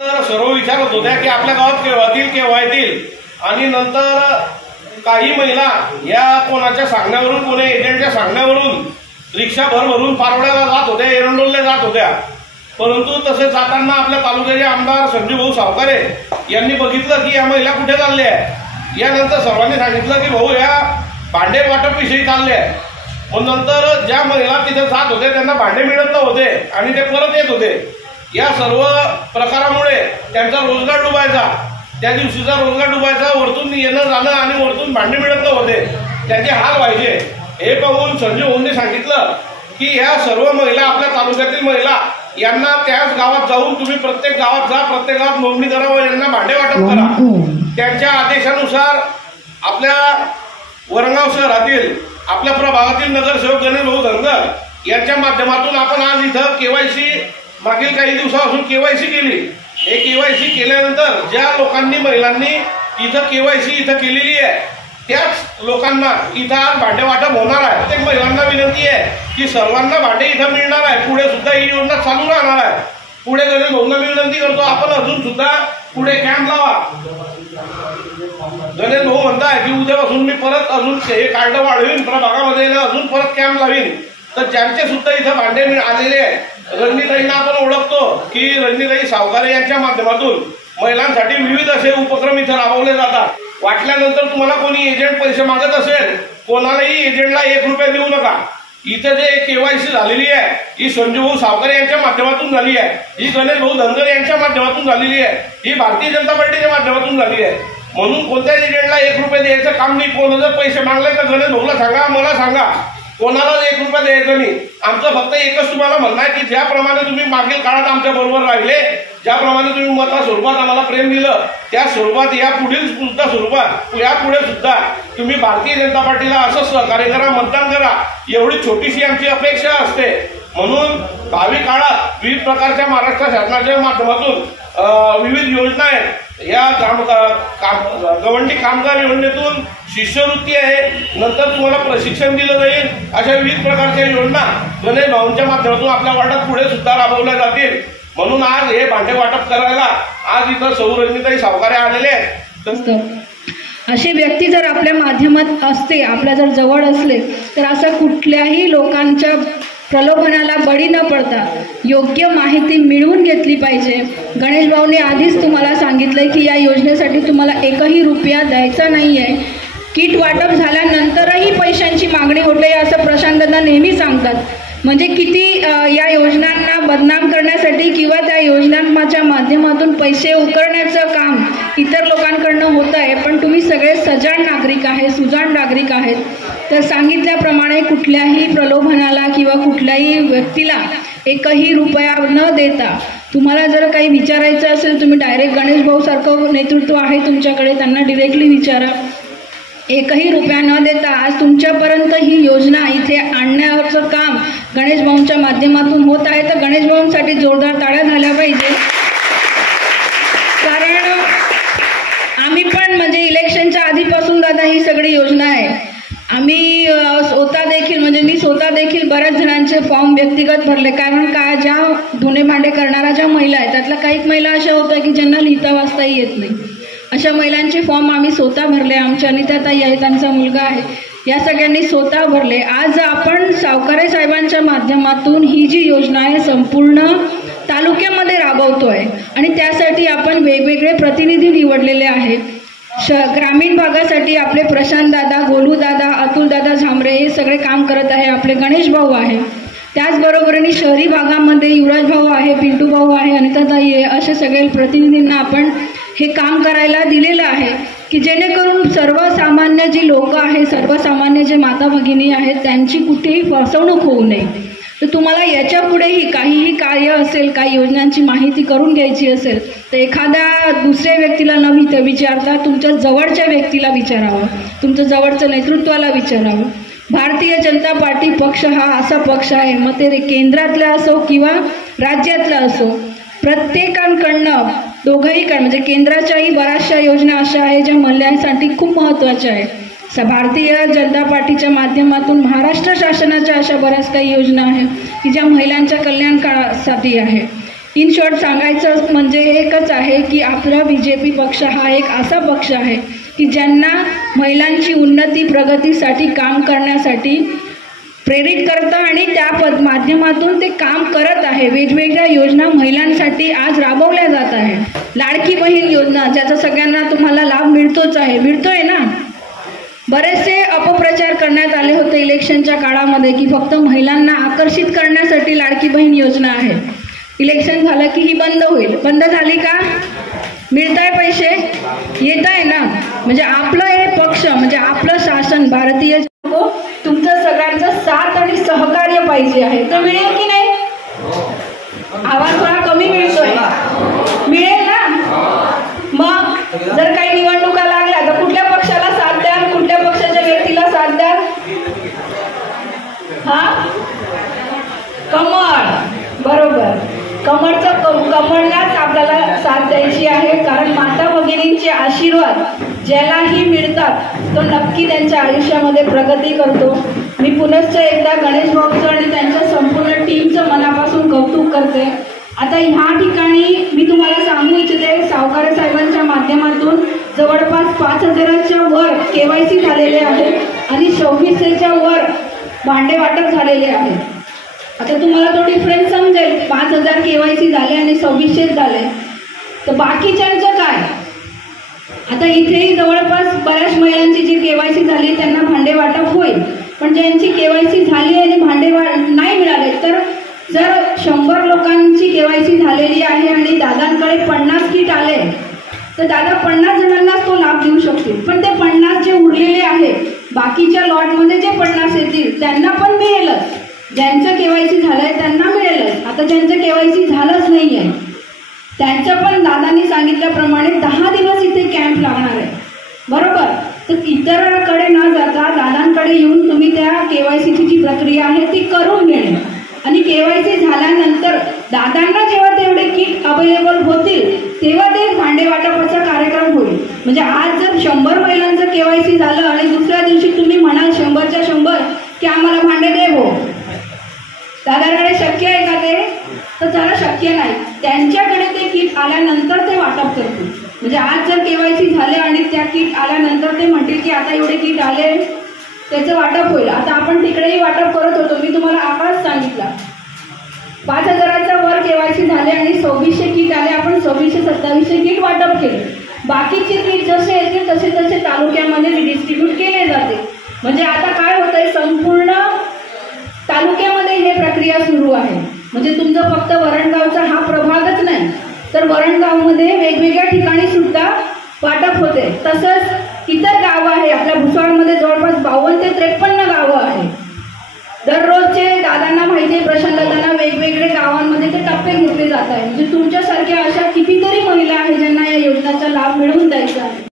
सर्व विचारत होत्या की आपल्या गावात केव्हा येतील आणि नंतर काही महिला या कोणाच्या सांगण्यावरून कोणा एजंटच्या सांगण्यावरून रिक्षा भरून पारोड्याला जात होत्या, एरंडोलला जात होत्या. परंतु तसे जाताना आपल्या तालुक्याचे आमदार संजू भाऊ सावकारे यांनी बघितलं की या महिला कुठे चालल्या आहे. यानंतर सर्वांनी सांगितलं की भाऊ या भांडे वाटप विषयी चालले आहे. पण नंतर ज्या महिला तिथे जात होते त्यांना भांडे मिळत नव्हते आणि ते परत येत होते. या सर्व प्रकारामुळे त्यांचा रोजगार डुबायचा, त्या दिवशीचा रोजगार डुबायचा. वरतून येणं जाणं आणि वरतून भांडे मिळत नव्हते, त्याचे हाल व्हायचे. हे पाहून संजय भाऊंनी सांगितलं की या सर्व महिला आपल्या तालुक्यातील महिला यांना त्याच गावात जाऊन तुम्ही प्रत्येक गावात जा, प्रत्येक गावात नोंदणी करा व यांना भांडे वाटप करा. त्यांच्या आदेशानुसार आपल्या वरंगाव शहरातील आपल्या प्रभागातील नगरसेवक गणेश भाऊ धनगर यांच्या माध्यमातून आपण आज इथं केवायसी मागील काही दिवसापासून केवायसी केली. हे केवायसी केल्यानंतर ज्या लोकांनी महिलांनी इथं केवायसी इथं केलेली आहे त्याच लोकांना इथं आज भांडे वाटप होणार आहे. प्रत्येक महिलांना विनंती आहे की सर्वांना भांडे इथं मिळणार आहे. पुढे सुद्धा ही योजना चालू राहणार आहे. पुढे गणेश भाऊंना मी विनंती करतो आपण अजून सुद्धा पुढे कॅम्प लावा. गणेश भाऊ म्हणताय की उद्यापासून मी परत अजून हे कार्ड वाढवीन, प्रभागामध्ये अजून परत कॅम्प लावीन. तर ज्यांचे सुद्धा इथं भांडे आलेले आहे, रणनीताईंना आपण ओळखतो की रणनीताई सावकारे यांच्या माध्यमातून महिलांसाठी विविध असे उपक्रम इथं राबवले जातात. वाटल्यानंतर तुम्हाला कोणी एजंट पैसे मागत असेल, कोणालाही एजंटला 1 रुपया देऊ नका. इथं जे केवायसी झालेली आहे ही संजू भाऊ सावकारे यांच्या माध्यमातून झाली आहे, ही गणेश भाऊ धनगर यांच्या माध्यमातून झालेली आहे, ही भारतीय जनता पार्टीच्या माध्यमातून झाली आहे. म्हणून कोणत्याच एजंटला 1 रुपया द्यायचं काम नाही. कोण जर पैसे मागले तर गणेश भाऊला सांगा, मला सांगा, कोणाला 1 रुपया द्यायचं नाही. आमचं फक्त एकच तुम्हाला म्हणणं आहे की ज्याप्रमाणे तुम्ही मागील काळात आमच्या बरोबर राहिले, ज्याप्रमाणे तुम्ही मता स्वरूपात आम्हाला प्रेम दिलं, त्या स्वरूपात या पुढील सुद्धा स्वरूपात यापुढे सुद्धा तुम्ही भारतीय जनता पार्टीला असं सहकार्य करा, मतदान करा, एवढी छोटीशी आमची अपेक्षा असते. म्हणून भावी काळात विविध प्रकारच्या महाराष्ट्र शासनाच्या माध्यमातून विविध योजना आहेत. या गवंडी कामगार योजनेतून शिष्यवृत्ती आहे, नंतर तुम्हाला प्रशिक्षण दिलं जाईल. अशा विविध प्रकारच्या योजना गणेश भाऊंच्या माध्यमातून आपल्या वार्डात पुढे सुद्धा राबवल्या जातील. म्हणून आज हे भांडे वाटप करायला आज इथं रणनीताई सावकारे आलेले आहेत. अशी व्यक्ती जर आपल्या माध्यमात असते, आपल्या जर जवळ असले, तर असं कुठल्याही लोकांच्या प्रलोभनाला बळी न पडता योग्य माहिती मिळवून घेतली पाहिजे. गणेश भाऊने आधीच तुम्हाला सांगितलंय की या योजनेसाठी तुम्हाला 1ही रुपया द्यायचा नाही आहे. किट वाटप झाल्यानंतरही पैशांची मागणी होते असं प्रशांत दादा नेहमी सांगतात. म्हणजे किती या योजनांना बदनाम करण्यासाठी किंवा त्या योजनांच्या माध्यमातून पैसे उकरण्याचं काम इतर लोकांकडनं होत आहे. पण तुम्ही सगळे सजाण नागरिक आहे, सुजाण नागरिक आहेत. तर सांगितल्याप्रमाणे कुठल्याही प्रलोभनाला किंवा कुठल्याही व्यक्तीला 1ही रुपया न देता तुम्हाला जर काही विचारायचं असेल तुम्ही डायरेक्ट गणेश भाऊ सारखं नेतृत्व आहे तुमच्याकडे, त्यांना डिरेक्टली विचारा. 1ही रुपया न देता आज तुमच्यापर्यंत ही योजना इथे आणण्याचं काम गणेश भाऊंच्या माध्यमातून होत आहे. तर गणेश भाऊंसाठी जोरदार टाळ्या झाल्या पाहिजे. कारण आम्ही पण म्हणजे इलेक्शनच्या आधीपासून दादा ही सगळी योजना आहे. आम्ही स्वतः देखील म्हणजे मी स्वतः देखील बऱ्याच जणांचे फॉर्म व्यक्तिगत भरले. कारण काय ज्या धुणे भांडे करणाऱ्या ज्या महिला आहेत त्यातल्या काही महिला अशा होत्या की ज्यांना लिहिता वाचताही येत नाही. अशा महिलांचे फॉर्म आम्ही स्वतः भरले. आमच्या अनिताताई आहे, त्यांचा मुलगा आहे, या सगळ्यांनी स्वतः भरले. आज आपण सावकारे साहेबांच्या माध्यमातून ही जी योजना आहे संपूर्ण तालुक्यामध्ये राबवतोय आणि त्यासाठी आपण वेगवेगळे प्रतिनिधी निवडलेले आहेत. ग्रामीण भागासाठी आपले प्रशांत दादा, गोलू दादा, अतुल दादा झांबरे हे सगळे काम करत आहे. आपले गणेश भाऊ आहे. त्याचबरोबरीने शहरी भागामध्ये युवराज भाऊ आहे, पिंटू भाऊ आहे, अनिताताई आहे, असे सगळे प्रतिनिधींना आपण हे काम करायला दिलेलं आहे की जेणेकरून सर्वसामान्य जी लोक आहे, सर्वसामान्य जे माता भगिनी आहेत त्यांची कुठेही फसवणूक होऊ नये. तर तुम्हाला याच्या पुढेही काहीही कार्य असेल, काही योजनांची माहिती करून घ्यायची असेल तर एखाद्या दुसऱ्या व्यक्तीला न विचारता तुमच्या जवळच्या व्यक्तीला विचारावं, तुमच्या जवळच्या नेतृत्वाला विचारावं. भारतीय जनता पार्टी पक्ष हा असा पक्ष आहे, मग ते केंद्रातला असो किंवा राज्यातला असो, प्रत्येकाकडनं दोघंही म्हणजे केंद्राच्याही बऱ्याचशा योजना अशा आहे ज्या महिलांसाठी खूप महत्त्वाच्या आहेत. भारतीय जनता पार्टीच्या माध्यमातून महाराष्ट्र शासनाच्या अशा बऱ्याच काही योजना आहेत की ज्या महिलांच्या कल्याणासाठी आहे. इन शॉर्ट सांगायचं म्हणजे एकच आहे की आपला BJP पक्ष हा एक असा पक्ष आहे की ज्यांना महिलांची उन्नती प्रगतीसाठी काम करण्यासाठी प्रेरित करतं आणि त्या माध्यमातून ते काम करत आहे। वेगवेगळ्या योजना महिलांसाठी आज राबवल्या जात आहे। लाडकी बहीण योजना ज्याचा सगळ्यांना तुम्हाला लाभ मिळतोय ना। बरेचसे अपप्रचार करण्यात आले होते इलेक्शनच्या काळामध्ये की फक्त महिलांना आकर्षित करण्यासाठी लाडकी बहीण योजना आहे। इलेक्शन झालं की ही बंद होईल। बंद झाली का? मिळताय पैसे येत आहे ना। म्हणजे आपलं हे पक्ष म्हणजे आपलं शासन भारतीय तुमचं सगळ्यांचं साथ आणि सहकार्य पाहिजे आहे। तर मिळेल की नाही? आवाज थोडा कमी मिळतोय, मिळेल ना? मग जर काही निवडणुका लागल्या तर कुठल्या पक्षाला साथ द्या, कुठल्या पक्षाच्या व्यक्तीला साथ द्या? कमळ, बरोबर। कमळलाच आपल्याला साथ द्यायची आहे, कारण माता भगिनींचे आशीर्वाद ज्यालाही मिळतात तो नक्की त्यांच्या आयुष्यामध्ये प्रगती करतो। मी पुनश्च एकदा गणेश भाऊचं आणि त्यांच्या संपूर्ण टीमचं मनापासून कौतुक करते। आता ह्या ठिकाणी मी तुम्हाला सांगू इच्छिते, सावकारे साहेबांच्या माध्यमातून जवळपास 5,000च्या वर KYC झालेले आहेत आणि 2600च्या वर भांडे वाटप झालेले आहे। आता तुम्हाला तो डिफरन्स समजेल, 5,000 KYC झाले आणि 2600 झाले, तर बाकीच्यांचं काय? आता इथेही जवळपास बऱ्याच महिलांची जी KYC झाली त्यांना भांडे वाटप होईल, पण ज्यांची KYC झाली आणि भांडे नाही मिळाले, तर जर 100 लोकांची KYC झालेली आहे आणि दादांकडे 50 किट आले तर दादा 50 जणांनाच तो लाभ देऊ शकतील। पण ते 50 जे उरलेले आहे बाकीच्या लॉटमध्ये जे 50 येतील त्यांना पण मिळेलच। ज्यांचं KYC झालंय त्यांना मिळेलच। आता ज्यांचं KYC झालंच नाहीये त्यांचं पण दादांनी सांगितल्याप्रमाणे 10 दिवस इथे कॅम्प लागणार आहे, बरोबर? तर इतरांकडे न जाता दादांकडे येऊन तुम्ही त्या KYCची जी प्रक्रिया आहे ती करून घेणे आणि KYC झाल्यानंतर दादांना जेव्हा तेवढे किट अवेलेबल होतील तेव्हा ते भांडे वाटपाचा कार्यक्रम होईल। म्हणजे आज जर 100 महिलांचं KYC झालं आणि दुसऱ्या दिवशी तुम्ही म्हणाल 100च्या 100 की आम्हाला भांडे दे हो, दादाकडे शक्य आहे का ते? तर जरा शक्य नाही। त्यांच्याकडे ते किट आल्यानंतर ते वाटप करतील। म्हणजे आज जर KYC झाले आणि त्या किट आल्यानंतर ते म्हणतील की आता एवढे किट आले त्याचं वाटप होईल। आता आपण तिकडेही वाटप करत होतो, मी तुम्हाला आवाज सांगितला 5,000च्या वर KYC झाले आणि 2600 किट आले, आपण 2600-2700 किट वाटप केले। बाकीचे किट जसे येतील तसे तसे तालुक्यामध्ये डिस्ट्रीब्यूट केले जाते। म्हणजे आता काय होतंय, संपूर्ण तालुक्यामध्ये हे प्रक्रिया सुरू आहे। म्हणजे तुमचं फक्त वरणगावचा हा प्रभागच नाही तर वरणगावमध्ये वेगवेगळ्या ठिकाणी सुद्धा वाटप होते। तसंच इतर गावं आहे, आपल्या भुसावळमध्ये जवळपास 52 ते 53 गावं आहे। दररोजचे दादांना माहिती आहे, प्रशांतदादांना वेगवेगळे गावांमध्ये ते टप्पे घेतले जात आहे। म्हणजे तुमच्यासारख्या अशा कितीतरी महिला आहेत ज्यांना या योजनेचा लाभ मिळवून द्यायचा आहे।